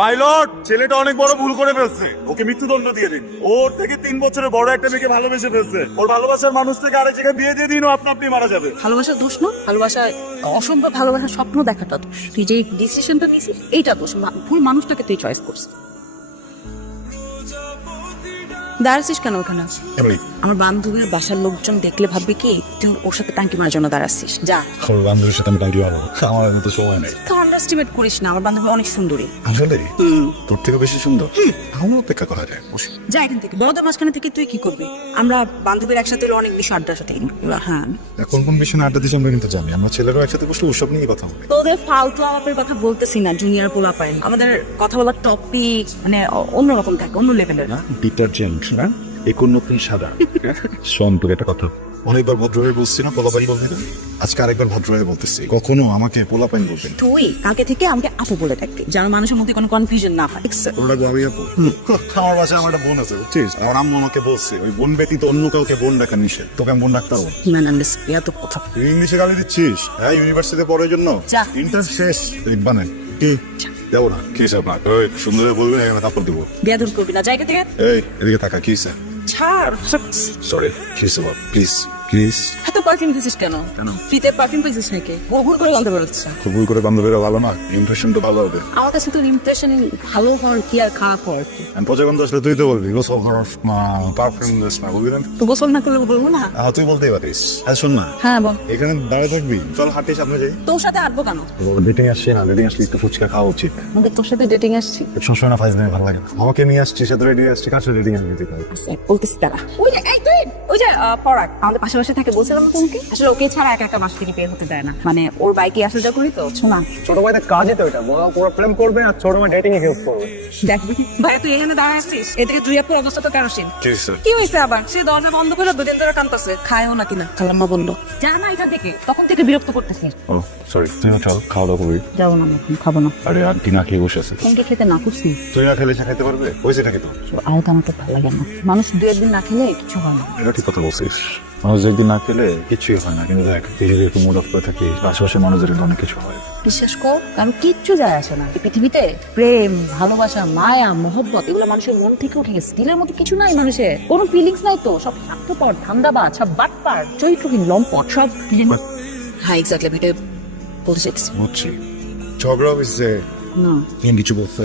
My lord, ছেলেটা অনেক বড় ভুল করে ফেলছে, ওকে মৃত্যুদণ্ড দিয়ে দিন। ওর থেকে 3 বছরের বড় একটা মেয়েকে ভালোবেসে ফেলছে। ওর ভালোবাসার মানুষ থেকে আরেক জায়গায় বিয়ে দিয়ে দিন, ও আপনা আপনি মারা যাবে। ভালোবাসা দোষ না, ভালোবাসা অসম্ভব ভালোবাসার স্বপ্ন দেখাটা দোষ। তুই যে ডিসিশনটা নিয়েছিস এইটা দোষ, ভুল মানুষটাকে তুই চয়েস করছিস। দাঁড়াচ্ছিস কেন ওখানে? আমার বান্ধবীর বাসার লোকজন দেখলে ভাববে কি তুই ওর সাথে টাঙ্কি মারার জন্য দাঁড়াচ্ছিস। যা, আমার বান্ধবীর সাথে আমি টাঙ্কি মারবো? আমার তো সময় নেই। তো আন্ডারস্টিমেট করিস না, আমার বান্ধবী অনেক সুন্দরী। আসলে তোর থেকে বেশি সুন্দর? আমার অপেক্ষা করা যায়। যা এখান থেকে, বড়দের মাঝখানে থেকে তুই কি করবি? আমরা বান্ধবীর একসাথে হলে অনেক বেশি আড্ডার সাথে। হ্যাঁ, এখন কোন বিষয়ে আড্ডা দিচ্ছি আমরা কিন্তু জানি। আমরা ছেলেরাও একসাথে বসলে ওসব নিয়ে কথা হবে। তোদের ফালতু আলাপের কথা বলতেছি না, জুনিয়র পোলা পাই। আমাদের কথা বলার টপিক মানে অন্যরকম থাকে, অন্য লেভেলের। ডিটারজেন্ট না, এখন নতুন সাদা। শোন, তোর একটা কথা অনেকবার ভদ্রভাবে বলছি না পোলাপাইন বলবি না, আজকে আরেকবার ভদ্রভাবে বলতেছি, কখনো আমাকে পোলাপাইন বলবেন। তুই কালকে থেকে আমাকে আপু বলে ডাকবি, যেন মানুষের মধ্যে কোনো কনফিউশন না হয়। তোমরা আমি আপু? আমার বাসায় আমার একটা বোন আছে, বুঝছিস? আমার আম্মু আমাকে বলছে ওই বোন ব্যতীত অন্য কাউকে বোন ডাকা নিষেধ। তোকে আমি বোন ডাকতে পারবো? এত কথা তুই ইংলিশে গালি দিচ্ছিস? হ্যাঁ, ইউনিভার্সিটিতে পড়ার জন্য যা। ইন্টার শেষ বানে কি যাবো না? কি হিসাব না সুন্দর বলবেন, এখানে তারপর দেবো। বেয়াদব করবি না, জায়গা থেকে এই এদিকে তাকা, কি হিসাব? ছাড়। সরি, কি হিসাব? Please please. এত পারফিউম দিছিস কেন? ফ্রিতে পারফিউম পেয়েছিস নাকি? বহুর করে গন্ধ বেরোচ্ছে। তো ভুল করে বান্ধবীরা ভালো না, ইমপ্রেশন তো ভালো হবে। আমার কাছে তোর ইমপ্রেশন ভালো হওয়ার কি আর খারাপ হওয়ার কি? পচাগন্ধ আসলে তুই তো বলবি গোসল পারফিউম না, বলবি না? তো গোসল না করলে বলবো না? তুই বলতেই পারিস। শোন না, হ্যাঁ বল। এখানে দাঁড়িয়ে থাকবি? চল হাঁটে সামনে যাই। তোর সাথে আটবো কেন? ডেটিং আসছে না, ডেটিং আসলে একটু ফুচকা খাওয়া উচিত। আমাদের তোর সাথে ডেটিং আসছি। সবসময় না ফাইজ নেই, ভালো লাগে না। আমাকে নিয়ে আসছি, সাথে রেডি আসছি, কার সাথে ডেটিং আসবি? বলতেছি তারা ওই যে এই তুই ওই যে পরাগ আমাদের পাশাপাশি থাকে, বলছিলাম তোমাকে। আসলে ওকে ছাড়া একা একা বাসা থেকে বের হতে দেয় না, মানে ওর বাইকে আসা যা করি তো। শোনা, ছোট ভাইদের কাজই তো এটা, বড় পুরো প্রেম করবে আর ছোট ভাই ডেটিং এ হেল্প করবে। দেখবি ভাই তুই এখানে দাঁড়ায় আসছিস, এ থেকে তুই আপুর অবস্থা তো কেরোসিন। কি হয়েছে? কি হয়েছে আবার? সে দরজা বন্ধ করে 2 দিন ধরে কাঁদতেছে, খায়ও না কিনা। খালাম্মা বললো যা না এটা দেখে, তখন থেকে বিরক্ত করতেছিস। ও সরি, তুই চল খাওয়া দাওয়া করবি। যাবো না, এখন খাবো না। আরে আর দিনা খেয়ে বসে আছে। ফোনটা খেতে না করছি। তুই না খেলে সে খাইতে পারবে? হয়েছে নাকি তো? আর তো আমার তো ভালো লাগে না, মানুষ 2-1 দিন না খেলে কিছু হয় না। এটা ঠিক কথা বলছিস, মানুষ একদিন না খেলে কিছুই হয় না। কিন্তু দেখ, তুই যদি একটু মুড অফ করে থাকিস, আশেপাশে মানুষের অনেক কিছু হয়। বিশ্বাস কর, কারণ কিচ্ছু যায় আসে না এই পৃথিবীতে। প্রেম, ভালোবাসা, মায়া, মোহব্বত এগুলো মানুষের মন থেকে উঠে গেছে। দিলের মতো কিছু নাই মানুষের, কোনো ফিলিংস নাই তো। সব স্বার্থপর, ধান্দাবাজ, সব বাটপার, চরিত্রহীন, লম্পট সব। হ্যাঁ এক্স্যাক্টলি, এটা বলতে চাইছি। বুঝছি, ঝগড়া হয়েছে, না তুই কিছু বলছে,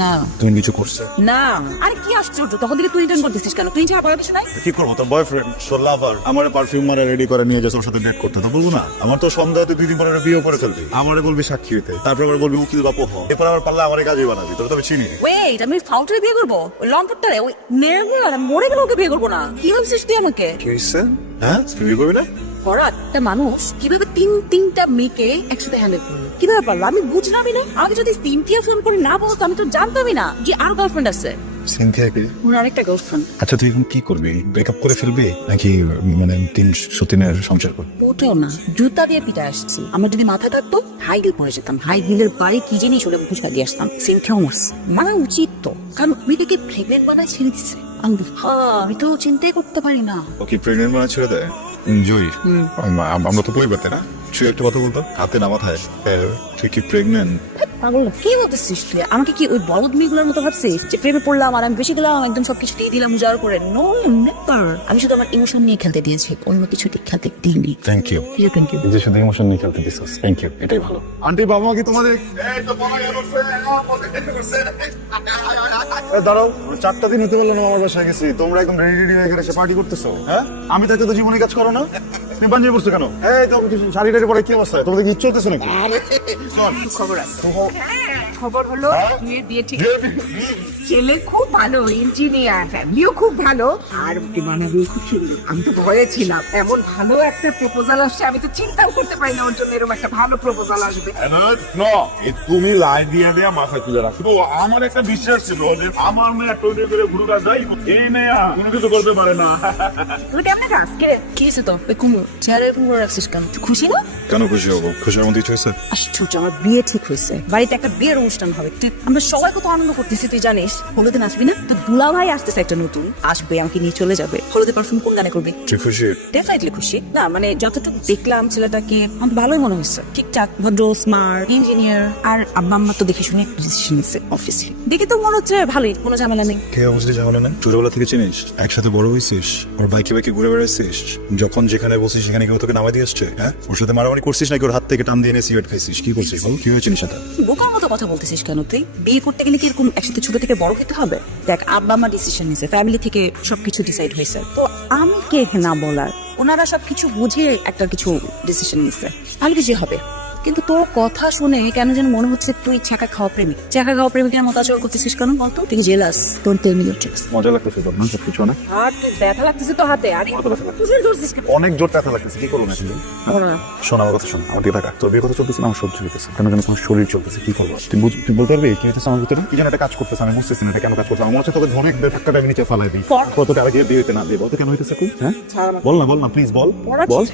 না তুই কিছু করছে না। আরে কি আশ্চর্য, তখন থেকে তুই রিটার্ন করতেছিস কেন? তুই ছাড়া পড়া কিছু নাই? কি করবো? তোর বয়ফ্রেন্ড, তোর লাভার আমার পারফিউম মারা রেডি করে নিয়ে যাচ্ছে ওর সাথে ডেট করতে, তো বলবো না? আমার তো সন্দেহ তুই 2 দিন পরে বিয়ে করে ফেলবি, আমারে বলবি সাক্ষী হইতে, তারপর আবার বলবি উকিল বাপু হ, এরপর আবার পারলে আমার কাজই বানাবি। তোর তো আমি চিনি। ওয়েট, আমি ফাউটারে বিয়ে করবো? ওই লম্পটটারে, ওই নেড়ে মরে গেলে ওকে বিয়ে করবো না? কি ভাবছিস তুই আমাকে? কি হয়েছে? হ্যাঁ, তুই বিয়ে করবি না? করাত একটা মানুষ কিভাবে তিনটা মেয়েকে একসাথে হ্যান্ডেল করলো, কিভাবে পারলো আমি বুঝলামই না। আমাকে যদি সিনথিয়া ফোন করে না বলতো আমি তো জানতামই না যে আরো গার্লফ্রেন্ড আছে। সিনথিয়া কি? ওর আরেকটা গার্লফ্রেন্ড। আচ্ছা, তুই এখন কি করবি? ব্রেকআপ করে ফেলবি নাকি মানে 300 সংসার করবি? ওটাও না, জুতা দিয়ে পিটা আসছি। আমার যদি মাথা থাকতো হাই হিল পরে যেতাম। হাই হিলের বাড়ি কি জিনিস ওটা বুঝা দিয়ে আসতাম। সিনথিয়া মানা উচিত তো, কারণ মেয়েটাকে প্রেগনেন্ট বানায় ছেড়ে দিচ্ছে। আমি তো চিন্তাই করতে পারি না। ও কি প্রেগনেন্ট মানে ছেড়ে দেয়? জয়ী, আমরা তো বই পাতে না। তুই একটা কথা বলতো, হাতে না মাথায়, তুই কি প্রেগনেন্ট? পাগল, কি বলতেছিস তুই? আমাকে কি ওই বলদ মেয়েগুলোর মতো ভাবছিস যে প্রেমে পড়লাম আর আমি বেশি গেলাম একদম সবকিছু দিয়ে দিলাম উজাড় করে? No never. আমি শুধু আমার ইমোশন নিয়ে খেলতে দিয়েছি, অন্য কিছু দিয়ে খেলতে দিইনি। Thank you. Thank you. নিজের সাথে ইমোশন নিয়ে খেলতে দিছিস, থ্যাংক ইউ, এটাই ভালো। আন্টি বাবা কি তোমাদের দাঁড়াও, 4টা দিন হতে পারলো না আমার বাসায় গেছি, তোমরা একদম রেডি রেডি হয়ে গেলে পার্টি করতেছো? হ্যাঁ, আমি থাকতে তো জীবনে কাজ করো না? তুমি বানিয়ে বসছো কেন? এই তো শাড়ি টাড়ি পরে কি অবস্থা? তোমাদের কি চলতেছে নাকি? খবর আছে। খবর হলো বিয়ে দিয়ে ঠিক ছেলে খুব ভালো, ইঞ্জিনিয়ার, ফ্যামিলিও খুব ভালো, আর মানাবি খুব সুন্দর। আমি তো ভয়ে ছিলাম, এমন ভালো একটা প্রপোজাল আসছে, আমি তো চিন্তাও করতে পারি না ওর জন্য এরকম একটা ভালো প্রপোজাল আসবে। তুমি লাই দিয়া দিয়া মাথা তুলে রাখো। তো আমার একটা বিশ্বাস ছিল যে আমার মেয়ে টোটো করে ঘুরে যাই, এই মেয়ে কোনো কিছু করতে পারে না। তুই কেমন কাজ কে কি হয়েছে তো? ওই কুমড়ো চেহারা কুমড়ো রাখছিস কেন? তুই খুশি না? কেন খুশি হবো? খুশির মধ্যে কিছু হয়েছে? আশ্চর্য, আমার বিয়ে ঠিক হয়েছে, বাড়িতে একটা বিয়ের অনুষ্ঠান অনুষ্ঠান হবে, আমরা সবাই কত আনন্দ করতেছি তুই জানিস। হলুদে নাচবি না? তো দুলা ভাই আসতেছে একটা নতুন, আসবে আমাকে নিয়ে চলে যাবে। হলুদে পারফিউম কোন গানে করবে? তুই খুশি? ডেফিনেটলি খুশি। না মানে যতটুকু দেখলাম ছেলেটাকে আমার ভালোই মনে হচ্ছে, ঠিকঠাক ভদ্র, স্মার্ট, ইঞ্জিনিয়ার। আর আব্বা আম্মা তো দেখে শুনে ডিসিশন নিচ্ছে অফিসে, দেখে তো মনে হচ্ছে ভালোই, কোনো ঝামেলা নেই। কে অবশ্যই ঝামেলা নেই। ছোটবেলা থেকে চিনিস, একসাথে বড় হয়েছিস, ওর বাইকে বাইকে ঘুরে বেড়াচ্ছিস, যখন যেখানে বসিস সেখানে কেউ তোকে নামাই দিয়ে আসছে। হ্যাঁ, ওর সাথে মারামারি করছিস নাকি ওর হাত থেকে টান দিয়ে এনে সিগারেট খাইছিস? কি করছিস বল, কি হয়েছে সেটা? বোকার মতো কথা বলতেছিস কেন তুই? বিয়ে করতে গেলে কি এরকম একসাথে ছোট থেকে বড় হতে হবে? দেখ আব্বা মা ডিসিশন নিছে, ফ্যামিলি থেকে সবকিছু ডিসাইড হয়েছে, তো আমি কে না বলার? ওনারা সবকিছু বুঝে একটা কিছু ডিসিশন নিছে, তাহলে কিছু হবে। কিন্তু তোর কথা শুনে কেন যেন মনে হচ্ছে তুই চাকা খাওয়া প্রেমিক। চাকা খাওয়া প্রেমিকের মতো আচরণ করতেছিস কেন বলতো? তুই jealous, don't tell me your tricks. মজা লাগতেছে তোর না সবকিছু? অনেক আর তুই ব্যথা লাগতেছে তো হাতে, আরে তুই ধরছিস কেন? অনেক জোর ব্যথা লাগতেছে। কি করবো না এখন? শোন আমার কথা, শোন আমার দিকে টাকা। তোর বিয়ে কথা চলতেছে না, আমার সহ্য হইতেছে কেন যেন তোমার শরীর চলতেছে। কি করবো তুই বলতে পারবি কি হইতেছে আমার ভিতরে? কি যেন একটা কাজ করতেছে, আমি বুঝতেছি না এটা কেন কাজ করছে। আমার মনে হচ্ছে তোকে ধরে ধাক্কাটা আমি নিচে ফালাই দিই। তোকে আগে বিয়ে হইতে না দিয়ে বলতে কেন হইতেছে তুই? হ্যাঁ বল না প্লিজ বল বল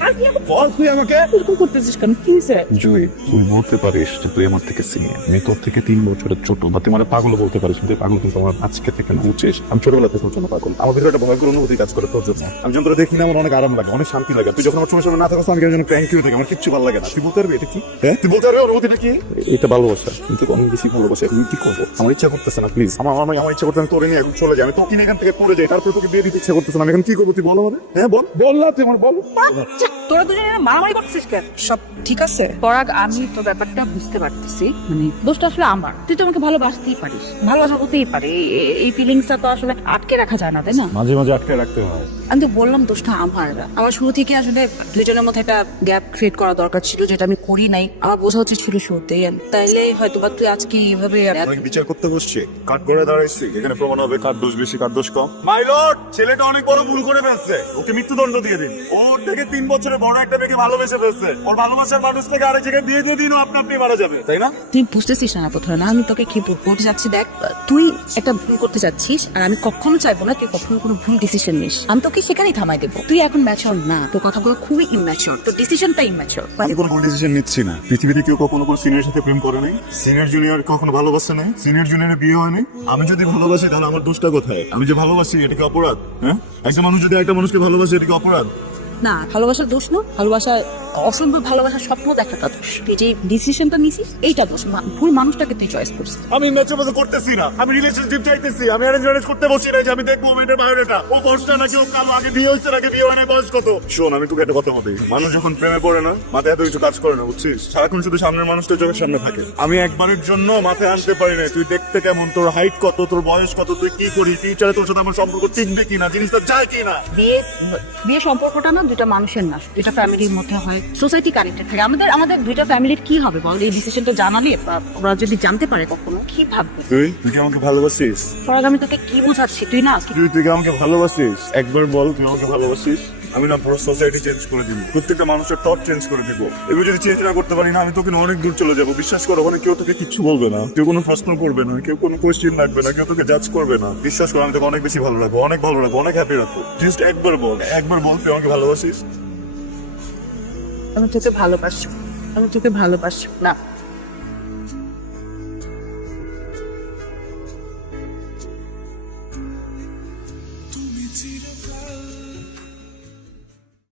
বল তুই আমাকে এরকম করতেছিস কেন? কি হয়েছে? জুই, তুই বলতে পারিস যে তুই আমার থেকে সিনিয়র, আমি তোর থেকে 3 বছরের ছোট, বা তুই মানে পাগল বলতে পারিস। তুই পাগল কিন্তু আমার আজকে থেকে না, বুঝছিস? আমি ছোটবেলা থেকে তোর জন্য পাগল। আমার ভিতরে একটা ভয়ঙ্কর অনুভূতি কাজ করে তোর জন্য। আমি যখন তোরা দেখি না আমার অনেক আরাম লাগে, অনেক শান্তি লাগে। তুই যখন আমার সময় সময় না থাকস আমি কেন যেন ক্র্যাঙ্কি হয়ে থাকি, আমার কিচ্ছু ভালো লাগে না। তুই বলতে পারবি এটা কি? হ্যাঁ তুই বলতে পারবি অনুভূতিটা কি? এটা ভালোবাসা, কিন্তু অনেক বেশি ভালোবাসা। আমি কি করবো? আমার ইচ্ছা করতেছে না, প্লিজ। আমার ইচ্ছা করতে আমি তোরে নিয়ে এখন চলে যাই, আমি তোকে নিয়ে এখান থেকে পড়ে যাই, তারপর তোকে বিয়ে দিতে ইচ্ছা করতেছে না। আমি এখন কি করবো তুই বলো আমাদের? হ্যাঁ বল বল না তুই আমার বল। তোরা দুজনে মারামারি করতেছিস কেন? সব ঠিক আছে? পরাগ, আমি তো ব্যাপারটা বুঝতে পারতেছি, মানে দোষটা আসলে আমার। তুই তো আমাকে ভালোবাসতেই পারিস, ভালোবাসা হতেই পারে, এই ফিলিংসটা তো আসলে আটকে রাখা যায় না, তাই না? মাঝে মাঝে আটকে রাখতে হয়। আমি তো বললাম দোষটা আমার শুরু থেকে আসলে দুইজনের মধ্যে একটা গ্যাপ ক্রিয়েট করা দরকার ছিল, যেটা আমি করি নাই। আমার বোঝা উচিত ছিল শুরুতেই, তাইলে হয়তো বা তুই আজকে এইভাবে অনেক বিচার করতে বসছি, কাট করে দাঁড়াইছি, এখানে প্রমাণ হবে কার দোষ বেশি কার দোষ কম। মাই লর্ড, ছেলেটা অনেক বড় ভুল করে ফেলছে, ওকে মৃত্যুদণ্ড দিয়ে দিন। ওর থেকে 3 বছরের বড় একটা মেয়েকে ভালোবেসে ফেলছে, ওর ভালোবাসার মানুষ থেকে আরেক জায়গায় বিয়ে দিয়ে দিন, ও আপনা আপনি মারা যাবে, তাই না? তুই বুঝতেছিস না প্রথমে, না আমি তোকে কি বলতে চাচ্ছি। দেখ তুই একটা ভুল করতে যাচ্ছিস, আর আমি কখনো চাইবো না তুই কখনো কোনো ভুল ডিসিশন নিস। আমি তোকে সেখানেই থামাই দেবো। তুই এখন ম্যাচিওর না, তোর কথাগুলো খুবই ইম্যাচিওর, তোর ডিসিশনটা ইম্যাচিওর। আমি কোনো ডিসিশন নিচ্ছি না। পৃথিবীতে কেউ কখনো কোনো সিনিয়রের সাথে প্রেম করে নাই, সিনিয়র জুনিয়র কখনো ভালোবাসে নাই, সিনিয়র জুনিয়রের বিয়ে হয় নাই। আমি যদি ভালোবাসি তাহলে আমার দোষটা কোথায়? আমি যে ভালোবাসি এটা কি অপরাধ? হ্যাঁ, একটা মানুষ যদি একটা মানুষকে ভালোবাসে এটা কি অপরাধ? না, ভালোবাসার দোষ না, ভালোবাসা অসম্ভব ভালোবাসার স্বপ্ন দেখাটা দোষ। তুই যে ডিসিশনটা নিছিস এইটা দোষ, ভুল মানুষটাকে তুই চয়েস করছিস। আমি ম্যাচের মতো করতেছি না, আমি রিলেশনশিপ চাইতেছি। আমি অ্যারেঞ্জ ম্যারেজ করতে বসি না যে আমি দেখবো মেয়েটার বায়োডাটা, ও বয়সটা নাকি ও কালো, আগে বিয়ে হয়েছে নাকি বিয়ে হয় না, বয়স কত। শোন আমি তোকে একটা কথা বলি, মানুষ যখন প্রেমে পড়ে না মাথায় এত কিছু কাজ করে না, বুঝছিস? সারাক্ষণ শুধু সামনের মানুষটা চোখের সামনে থাকে। আমি একবারের জন্য মাথায় আনতে পারি না তুই দেখতে কেমন, তোর হাইট কত, তোর বয়স কত, তুই কি করিস, ফিউচারে তোর সাথে আমার সম্পর্ক টিকবে কিনা, জিনিসটা যায় কিনা। বিয়ে সম্পর্কটা না দুটা মানুষের না, দুটা ফ্যামিলির মধ্যে হয়, সোসাইটি কানেক্টেড থাকে। আমাদের দুইটা ফ্যামিলির কি হবে বল? এই ডিসিশনটা জানালে ওরা যদি জানতে পারে কখনো কি ভাববে? তুই কি আমাকে ভালোবাসিস? পরাগ, আমি তোকে কি বোঝাচ্ছি? তুই না তুই কি আমাকে ভালোবাসিস? একবার বল তুই আমাকে ভালোবাসিস। আমি না পুরো সোসাইটি চেঞ্জ করে দিব, প্রত্যেকটা মানুষের থট চেঞ্জ করে দিব। এগুলো যদি চেঞ্জ না করতে পারি না, আমি তোকে অনেক দূর চলে যাবো। বিশ্বাস করো, ওখানে কেউ তোকে কিচ্ছু বলবে না, কেউ কোনো প্রশ্ন করবে না, কেউ কোনো কোয়েশ্চেন রাখবে না, কেউ তোকে জাজ করবে না। বিশ্বাস করো, আমি তোকে অনেক বেশি ভালো রাখবো, অনেক ভালো রাখবো, অনেক হ্যাপি রাখবো। জাস্ট একবার বল তুই আমাকে ভালোবাসিস? আমি তোকে ভালোবাসি, আমি তোকে ভালোবাসি না।